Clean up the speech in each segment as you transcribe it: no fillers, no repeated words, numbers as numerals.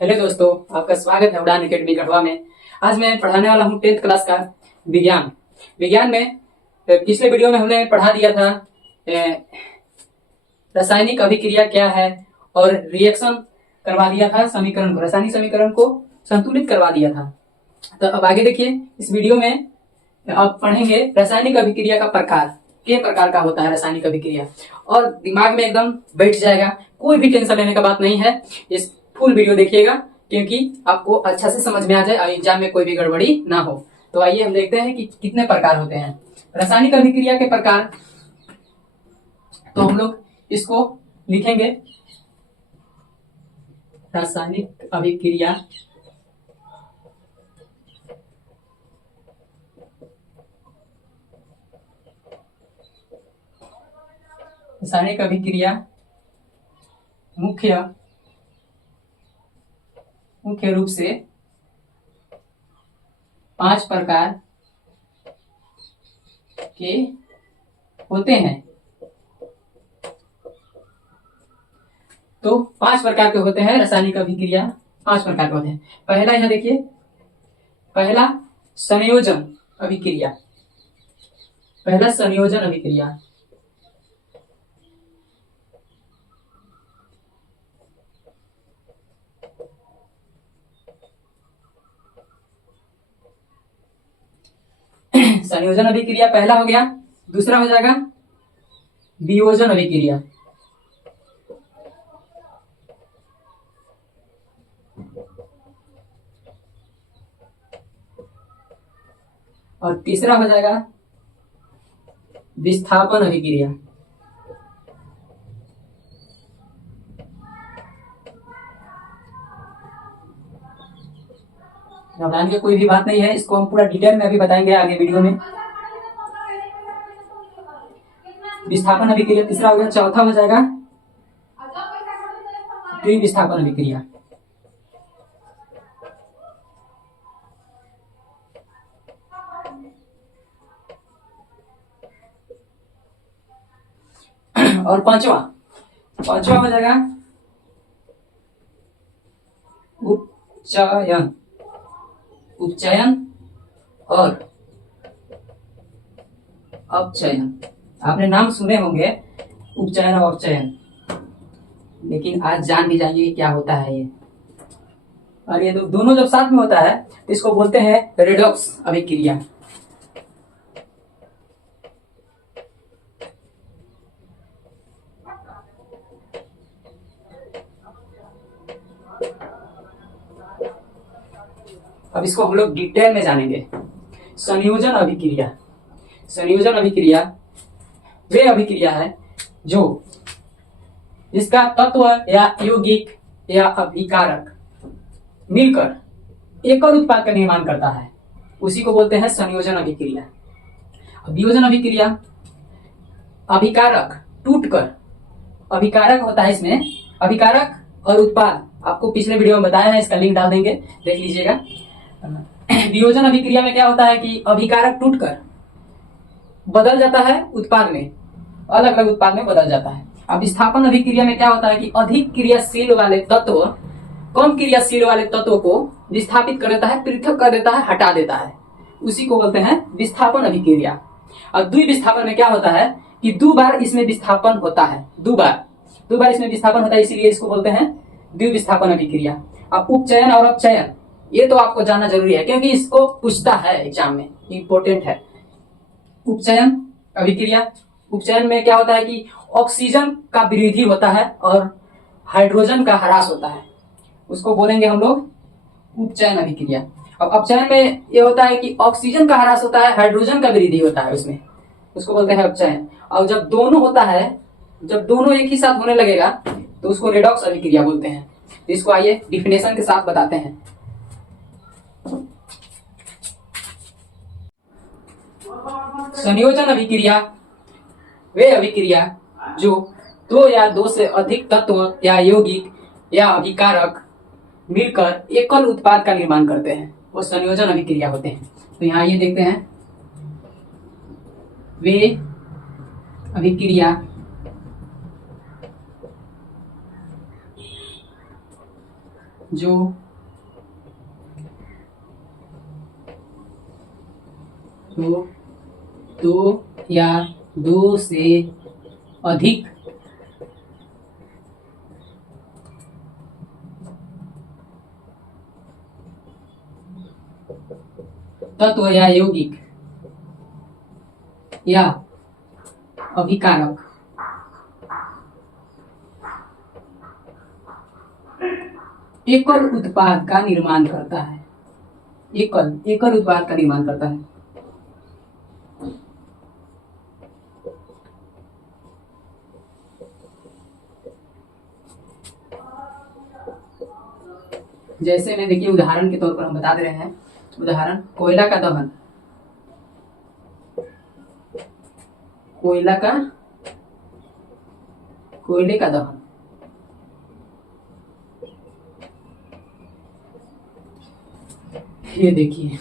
Hello दोस्तों, आपका स्वागत है उड़ान अकेडमी गढ़वा में। आज मैं पढ़ाने वाला हूँ 10th क्लास का विज्ञान। विज्ञान में पिछले वीडियो में हमने पढ़ा दिया था रासायनिक अभिक्रिया क्या है और रिएक्शन करवा दिया था समीकरण को, रासायनिक समीकरण को संतुलित करवा दिया था। तो अब आगे देखिए, इस वीडियो में आप पढ़ेंगे रासायनिक अभिक्रिया का प्रकार, के प्रकार का होता है रासायनिक अभिक्रिया, और दिमाग में एकदम बैठ जाएगा। कोई भी टेंशन लेने का बात नहीं है, इस फुल वीडियो देखिएगा क्योंकि आपको अच्छा से समझ में आ जाए और एग्जाम में कोई भी गड़बड़ी ना हो। तो आइए हम देखते हैं कि कितने प्रकार होते हैं रासायनिक अभिक्रिया के प्रकार। तो हम लोग इसको लिखेंगे, रासायनिक अभिक्रिया रासायनिक अभिक्रिया मुख्य रूप से 5 प्रकार के होते हैं। तो 5 प्रकार के होते हैं रासायनिक अभिक्रिया, 5 प्रकार के होते हैं। पहला यहां देखिए, पहला संयोजन अभिक्रिया। पहला संयोजन अभिक्रिया, संयोजन अभिक्रिया पहला हो गया। दूसरा हो जाएगा वियोजन अभिक्रिया। और तीसरा हो जाएगा विस्थापन अभिक्रिया। घबराने की कोई भी बात नहीं है, इसको हम पूरा डिटेल में अभी बताएंगे आगे वीडियो में। विस्थापन अभिक्रिया तीसरा हो गया। चौथा हो जाएगा द्विविस्थापन अभिक्रिया। और पांचवा हो जाएगा उपचयन और अपचयन। आपने नाम सुने होंगे उपचयन और अपचयन, लेकिन आज जान भी जाएंगे क्या होता है ये। और ये दोनों जब साथ में होता है तो इसको बोलते हैं रेडॉक्स अभिक्रिया। अब इसको हम लोग डिटेल में जानेंगे। संयोजन अभिक्रिया, संयोजन अभिक्रिया वे अभिक्रिया है जो जिसका तत्व या यौगिक या अभिकारक मिलकर एकल उत्पाद का निर्माण करता है, उसी को बोलते हैं संयोजन अभिक्रिया। वियोजन अभिक्रिया अभिकारक टूटकर, अभिकारक होता है इसमें, अभिकारक और उत्पाद आपको पिछले वीडियो में बताया है, इसका लिंक डाल देंगे, देख लीजिएगा। वियोजन अभिक्रिया में क्या होता है कि अभिकारक टूटकर बदल जाता है उत्पाद में, अलग अलग उत्पाद में बदल जाता है। अब विस्थापन अभिक्रिया में क्या होता है कि अधिक क्रियाशील वाले तत्व कम क्रियाशील वाले तत्व को विस्थापित कर देता है, पृथक कर देता है, हटा देता है, उसी को बोलते हैं विस्थापन अभिक्रिया। और द्विविस्थापन में क्या होता है कि 2 बार इसमें विस्थापन होता है, 2 बार इसमें विस्थापन होता है, इसीलिए इसको बोलते हैं द्विविस्थापन अभिक्रिया। अब उपचयन और अपचयन ये तो आपको जानना जरूरी है क्योंकि इसको पूछता है एग्जाम में, इंपॉर्टेंट है। उपचयन अभिक्रिया, उपचयन में क्या होता है कि ऑक्सीजन का वृद्धि होता है और हाइड्रोजन का ह्रास होता है, उसको बोलेंगे हम लोग उपचयन अभिक्रिया। अब अपचयन में ये होता है कि ऑक्सीजन का ह्रास होता है, हाइड्रोजन का वृद्धि होता है उसमें, उसको बोलते हैं अपचयन। और जब दोनों होता है, जब दोनों एक ही साथ होने लगेगा तो उसको रेडॉक्स अभिक्रिया बोलते हैं। इसको आइए डिफिनेशन के साथ बताते हैं। संयोजन अभिक्रिया वे अभिक्रिया जो 2 या 2 से अधिक तत्व या यौगिक या अभिकारक मिलकर एकल उत्पाद का निर्माण करते हैं, वो संयोजन अभिक्रिया होते हैं। तो यहाँ ये देखते हैं, वे अभिक्रिया जो दो या दो से अधिक तत्व या यौगिक या अभिकारक एकल उत्पाद का निर्माण करता है। एकल उत्पाद का निर्माण करता है। जैसे में देखिए उदाहरण के तौर पर हम बता दे रहे हैं। उदाहरण कोयला का दहन, कोयले का दहन ये देखिए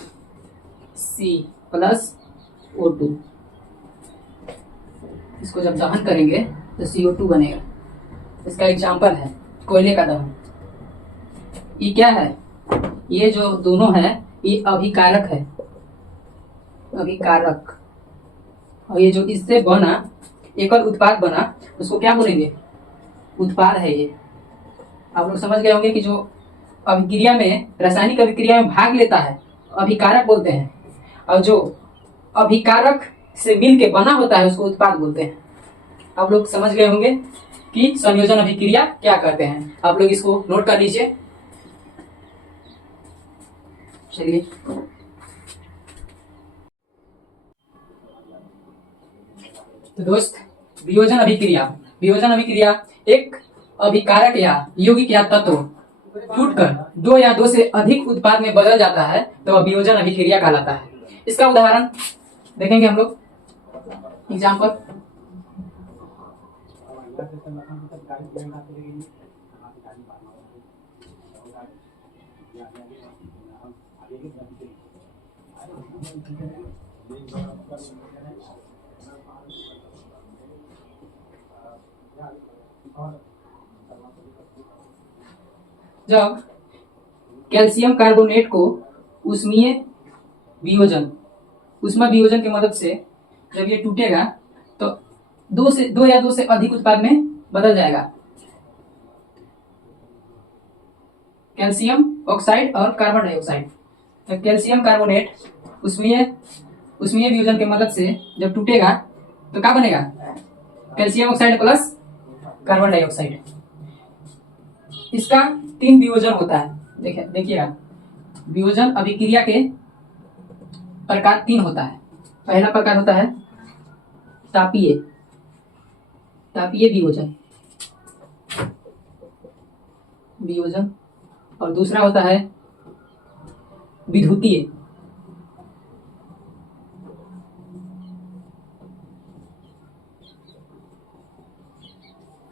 C+O2, इसको जब दहन करेंगे तो CO2 बनेगा। इसका एग्जाम्पल है कोयले का दहन। ये क्या है? ये जो दोनों है ये अभिकारक है, अभिकारक। और ये जो इससे बना एकल उत्पाद बना उसको क्या बोलेंगे? उत्पाद है ये। आप लोग समझ गए होंगे कि जो अभिक्रिया में, रासायनिक अभिक्रिया में भाग लेता है अभिकारक बोलते हैं, और जो अभिकारक से मिल के बना होता है उसको उत्पाद बोलते हैं। आप लोग समझ गए होंगे कि संयोजन अभिक्रिया क्या कहते हैं। आप लोग इसको नोट कर लीजिए। चलिए तो दोस्त, वियोजन अभिक्रिया एक अभिकारक या यौगिक या तत्व टूटकर दो या दो से अधिक उत्पाद में बदल जाता है तो वह वियोजन अभिक्रिया कहलाता है। इसका उदाहरण देखेंगे हम लोग। एग्जाम्पल, जब कैल्शियम कार्बोनेट को उष्मा वियोजन की मदद से जब ये टूटेगा तो दो या दो से अधिक उत्पाद में बदल जाएगा। कैल्शियम ऑक्साइड और कार्बन डाइऑक्साइड। तो कैल्शियम कार्बोनेट उष्मीय वियोजन की मदद से जब टूटेगा तो क्या बनेगा? Calcium oxide plus carbon dioxide. इसका 3 वियोजन होता है। देखिएगा, वियोजन अभिक्रिया के प्रकार 3 होता है। पहला प्रकार होता है तापीय वियोजन, और दूसरा होता है विद्युतीय,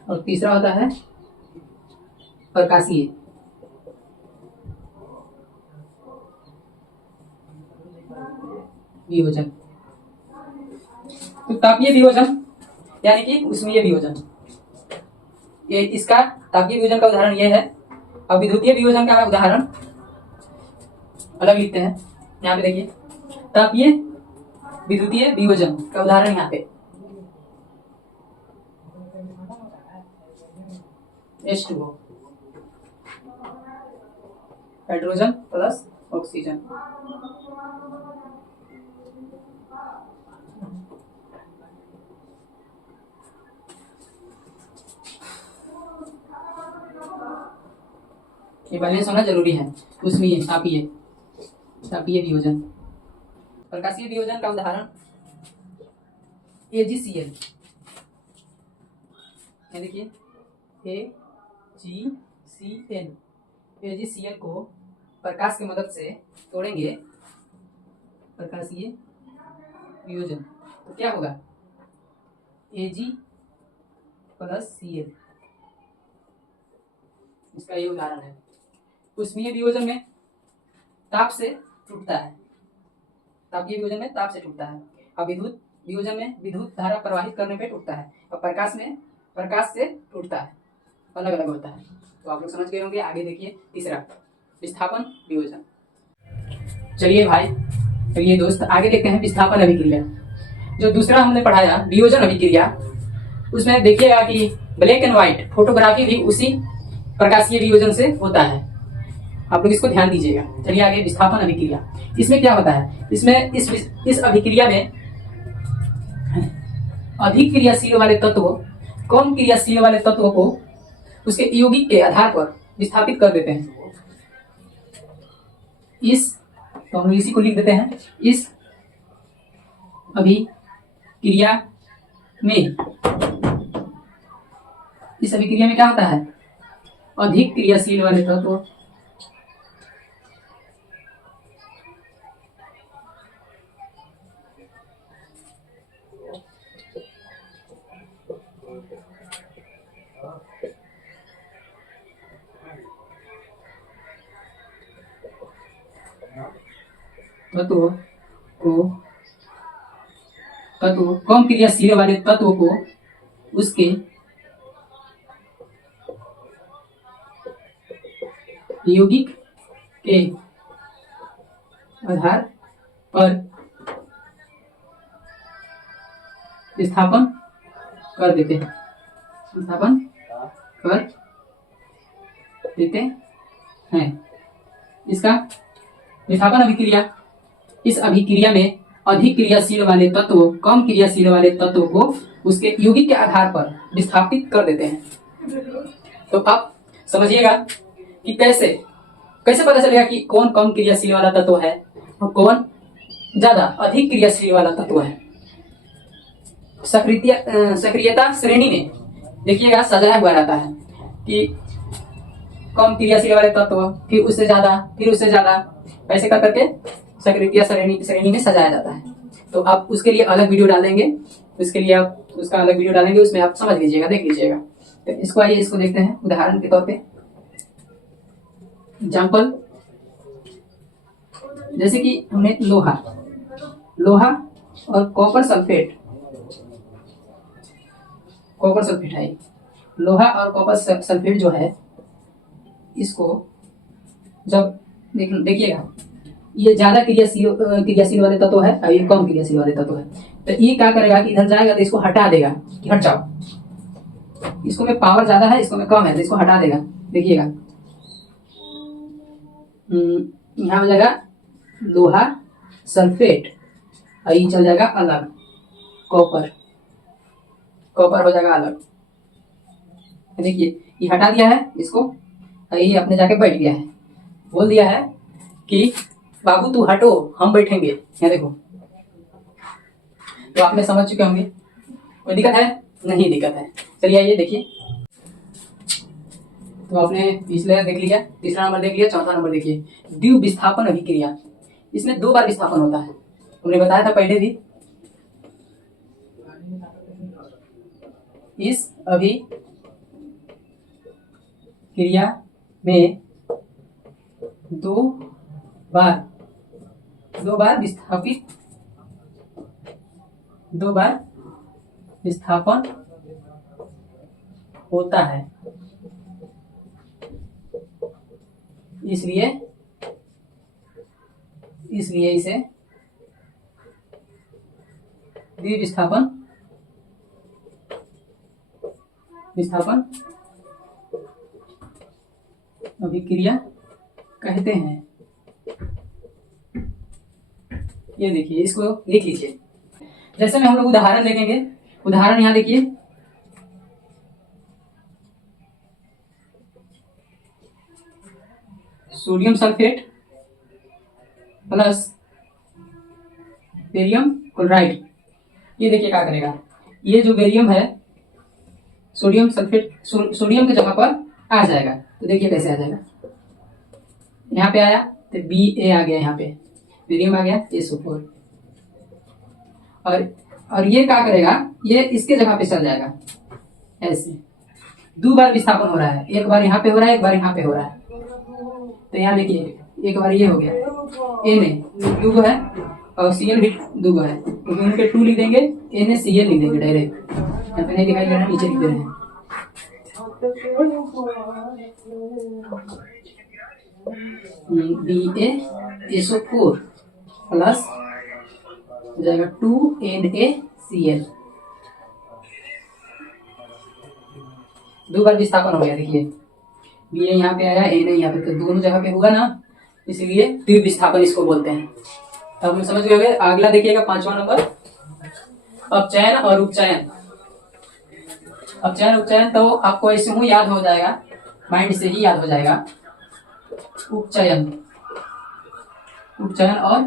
और तीसरा होता है प्रकाशीय। वियोजन। तो तापीय वियोजन यानी कि उष्मीय वियोजन, ये इसका तापीय वियोजन का उदाहरण ये है। अब विद्युतीय वियोजन का उदाहरण अलग लिखते हैं। यहाँ पे देखिए, तापीय विद्युतीय वियोजन का उदाहरण यहाँ पे H2O, हाइड्रोजन प्लस ऑक्सीजन। ये बैलेंस होना जरूरी है। उष्मीय तापीय वियोजन। प्रकाशीय वियोजन का उदाहरण AgCl। ये देखिए AgCl को प्रकाश की मदद से तोड़ेंगे, प्रकाशीय वियोजन, तो क्या होगा? Ag plus Cl। इसका ये उदाहरण है। उष्मीय वियोजन में ताप से टूटता है, तापीय वियोजन में ताप से टूटता है, और विद्युत वियोजन में विद्युत धारा प्रवाहित करने पे टूटता है, और प्रकाश में प्रकाश से टूटता है। अलग अलग होता है। तो आप लोग समझ गए होंगे। आगे देखिए तीसरा विस्थापन वियोजन। चलिए भाई, चलिए दोस्त, आगे देखते हैं विस्थापन अभिक्रिया। जो दूसरा हमने पढ़ाया वियोजन अभिक्रिया, उसमें देखिएगा कि ब्लैक एंड व्हाइट फोटोग्राफी भी उसी प्रकाशीय वियोजन से होता है। आप लोग इसको ध्यान दीजिएगा। चलिए आगे विस्थापन अभिक्रिया। इसमें क्या होता है, इसमें इस अभिक्रिया में अधिक क्रियाशील वाले तत्व कम क्रियाशील वाले तत्व को उसके यौगिक के आधार पर विस्थापित कर देते हैं। तो हम इसी को लिख देते हैं। इस अभिक्रिया में क्या होता है, अधिक क्रियाशील वाले तत्व कम क्रियाशील वाले तत्व को उसके यौगिक के आधार पर विस्थापन कर देते हैं। इसका विस्थापन अभिक्रिया, इस अभिक्रिया में अधिक क्रियाशील वाले तत्व कम क्रियाशील वाले तत्व को उसके यौगिक के आधार पर विस्थापित कर देते हैं। तो आप समझिएगा कि कैसे पता चलेगा कि कौन कम क्रियाशील वाला तत्व है और कौन ज्यादा अधिक क्रियाशील वाला तत्व है। सक्रियता श्रेणी में देखिएगा सजाया हुआ रहता है कि कम क्रियाशील वाले तत्व, फिर उससे ज्यादा, ऐसे कर करके सक्रियता श्रेणी में सजाया जाता है। तो आप उसके लिए अलग वीडियो डाल देंगे, उसका अलग वीडियो डालेंगे, उसमें आप समझ लीजिएगा, देख लीजिएगा। तो इसको देखते हैं उदाहरण के तौर पे। एग्जाम्पल, जैसे कि हमने लोहा और कॉपर सल्फेट है। लोहा और कॉपर सल्फेट जो है, इसको जब देखिएगा, ये ज्यादा क्रियाशील वाले तत्व है और ये कम क्रियाशील वाले तत्व है। तो ये क्या करेगा कि इधर जाएगा तो इसको हटा देगा कि हट जाओ, इसको में पावर ज्यादा है, इसको में कम है, तो इसको हटा देगा। देखिएगा यहाँ हो जाएगा लोहा सल्फेट और ये चल जाएगा अलग, कॉपर हो जाएगा अलग। देखिए ये हटा दिया है इसको और ये अपने जाके बैठ गया है, बोल दिया है कि बाबू तू हटो, हम बैठेंगे। यहाँ देखो, तो आपने समझ चुके होंगे। कोई दिक्कत है? नहीं दिक्कत है। चलिए आइए देखिए। तो आपने पिछले देख लिया, तीसरा नंबर देख लिया, चौथा नंबर देखिए द्वितीय विस्थापन अभिक्रिया। इसमें 2 बार विस्थापन होता है, हमने बताया था पहले भी। इस अभिक्रिया में दो बार विस्थापन होता है, इसलिए इसे द्वितीय विस्थापन अभिक्रिया कहते हैं। ये देखिए, इसको लिख लीजिए। जैसे में हम लोग उदाहरण देखेंगे। उदाहरण यहाँ देखिए, sodium sulphate plus barium chloride. ये देखिए क्या करेगा, ये जो बेरियम है सोडियम सल्फेट सोडियम की जगह पर आ जाएगा। तो देखिए कैसे आ जाएगा, यहाँ पे आया तो Ba आ गया, यहाँ पे बेरियम आ गया, SO4। और ये क्या करेगा, ये इसके जगह पे चल जाएगा ऐसे। 2 बार विस्थापन हो रहा है, एक बार यहाँ पे हो रहा है, एक बार यहाँ पे हो रहा है। तो यहाँ देखिए, एक बार ये हो गया, Na 2 है और Cl भी 2 है, तो दोनों के 2 लिख देंगे, NaCl लिख देंगे डायरेक्ट। यहाँ पे नहीं दिखाई दे रहा है, नीचे लिख दे रहे हैं। BaSO4 प्लस हो जाएगा 2NaCl। दो बार विस्थापन हो गया। देखिए Ba यहाँ पे आया, Na यहाँ पे, तो दोनों जगह पे होगा ना, इसलिए द्वितीय विस्थापन इसको बोलते हैं। अब हम समझ गए। अगला देखिएगा 5वां नंबर, अपचयन और उपचयन। अपचयन उपचयन तो आपको ऐसे ही याद हो जाएगा, माइंड से ही याद हो जाएगा। उपचयन, उपचयन और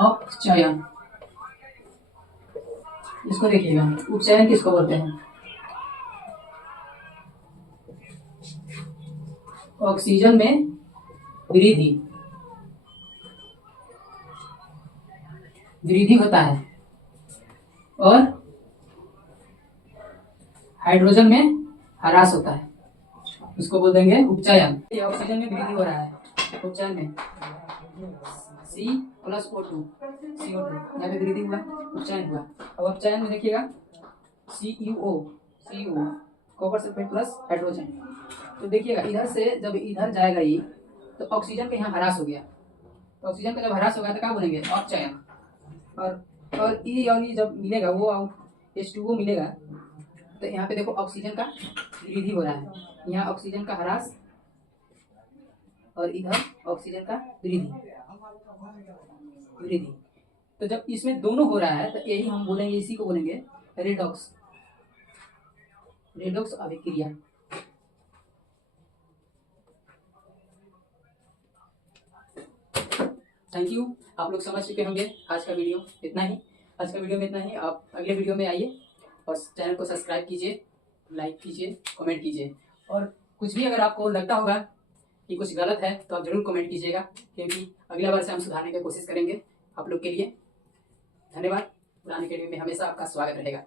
अपचयन, इसको देखिएगा। उपचयन किसको बोलते हैं? ऑक्सीजन में वृद्धि, वृद्धि होता है, और हाइड्रोजन में ह्रास होता है, उसको बोल देंगे उपचयन। ये ऑक्सीजन में वृद्धि हो रहा है उपचयन में, C+O2 CO2 यहाँ पे वृद्धि हुआ, उपचयन हुआ। अब अपचयन में देखिएगा CuO copper sulphate plus hydrogen. तो देखिएगा इधर से जब इधर जाएगा ये, तो ऑक्सीजन का यहाँ ह्रास हो गया। तो ऑक्सीजन का जब ह्रास होगा तो क्या बोलेंगे? अपचयन। और ई और ई जब मिलेगा, वो H2O मिलेगा, तो यहाँ पे देखो ऑक्सीजन का वृद्धि हो रहा है, यहाँ ऑक्सीजन का ह्रास और इधर ऑक्सीजन का वृद्धि। तो जब इसमें दोनों हो रहा है तो यही हम बोलेंगे, इसी को बोलेंगे रेडॉक्स, रेडॉक्स अभिक्रिया। थैंक यू, आप लोग समझ चुके होंगे। आज का वीडियो इतना ही, आज का वीडियो में इतना ही। आप अगले वीडियो में आइए और चैनल को सब्सक्राइब कीजिए, लाइक कीजिए, कमेंट कीजिए। और कुछ भी अगर आपको लगता होगा कि कुछ गलत है तो आप जरूर कमेंट कीजिएगा, क्योंकि अगला बार से हम सुधारने की कोशिश करेंगे आप लोग के लिए। धन्यवाद। पुराने अकेडमी में हमेशा आपका स्वागत रहेगा।